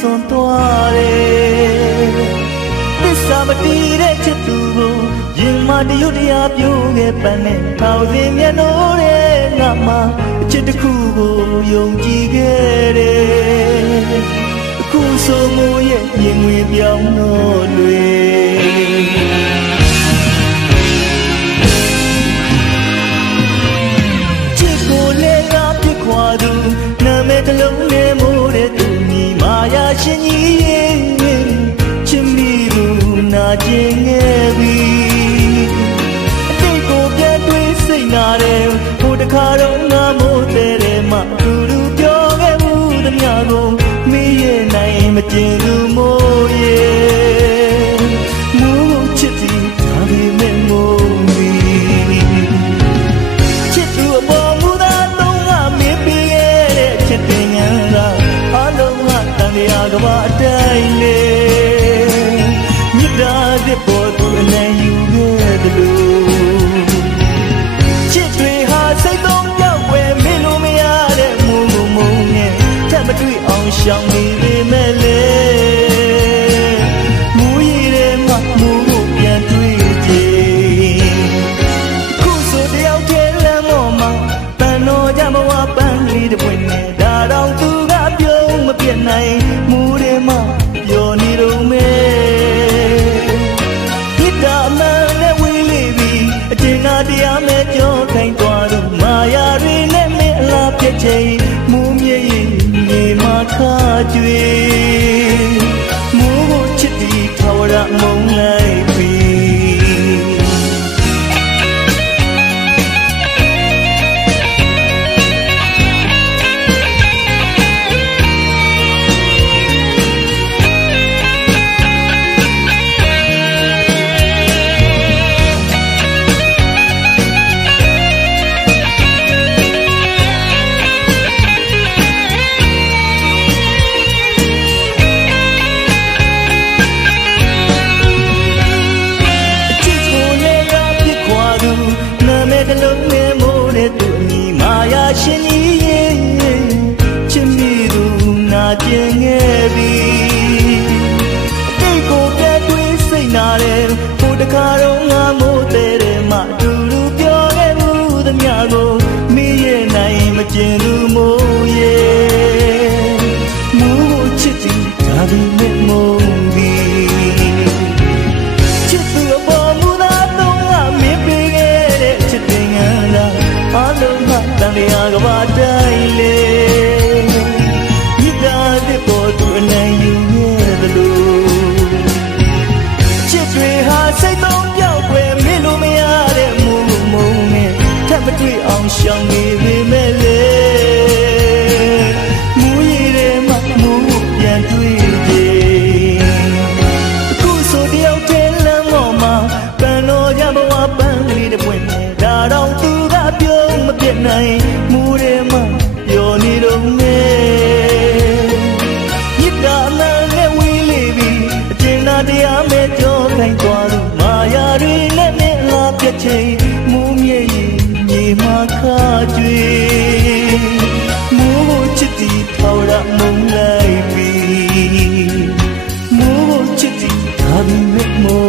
စွန်သွားတယ်သစ္စာမတည်တဲ့ချစ်သူကိုရင်မတရွတ်တရားပြုံးခဲ့ပန်းနဲ့ထောင်စင်မျက်နှိုးတဲ့ငါမှာအချစ်တစ်ခုကိုယုံကြည်ခဲ့တယ်အခုဆိုငိုရဲ့ရင်ဝင်ပြောင်းတော့တွေ ရှင်ကြီးရဲ့ချစ်မိလို့နာကျင်ခဲ့ပြီအတိတ်ကိုပြန်တွေးစိတ်နာတယ်ဟိုတခါတော့ငါမိုးတဲ့တယ်မှလူလူပြောခဲ့မှုတည်းများကိုမေ့ရနိုင်မကျင် ဘာအတိုင်းနေမြတ်တာတဲ့ပေါ်သူအလံယူခဲ့တယ်လို့ချစ်တွေဟာစိတ်သုံးရောက်ဝဲမင်းလို့မရတဲ့မုံမုံငယ်ထပ်မတွေ့အောင်ရှောင်နေ chey ရှင်ကြီးရဲ့ချစ်မိသူနာကျင်ခဲ့ပြီတိတ်ကိုပြတ်တွေးစိတ်နာတယ်ကိုတခါ giọt nước môi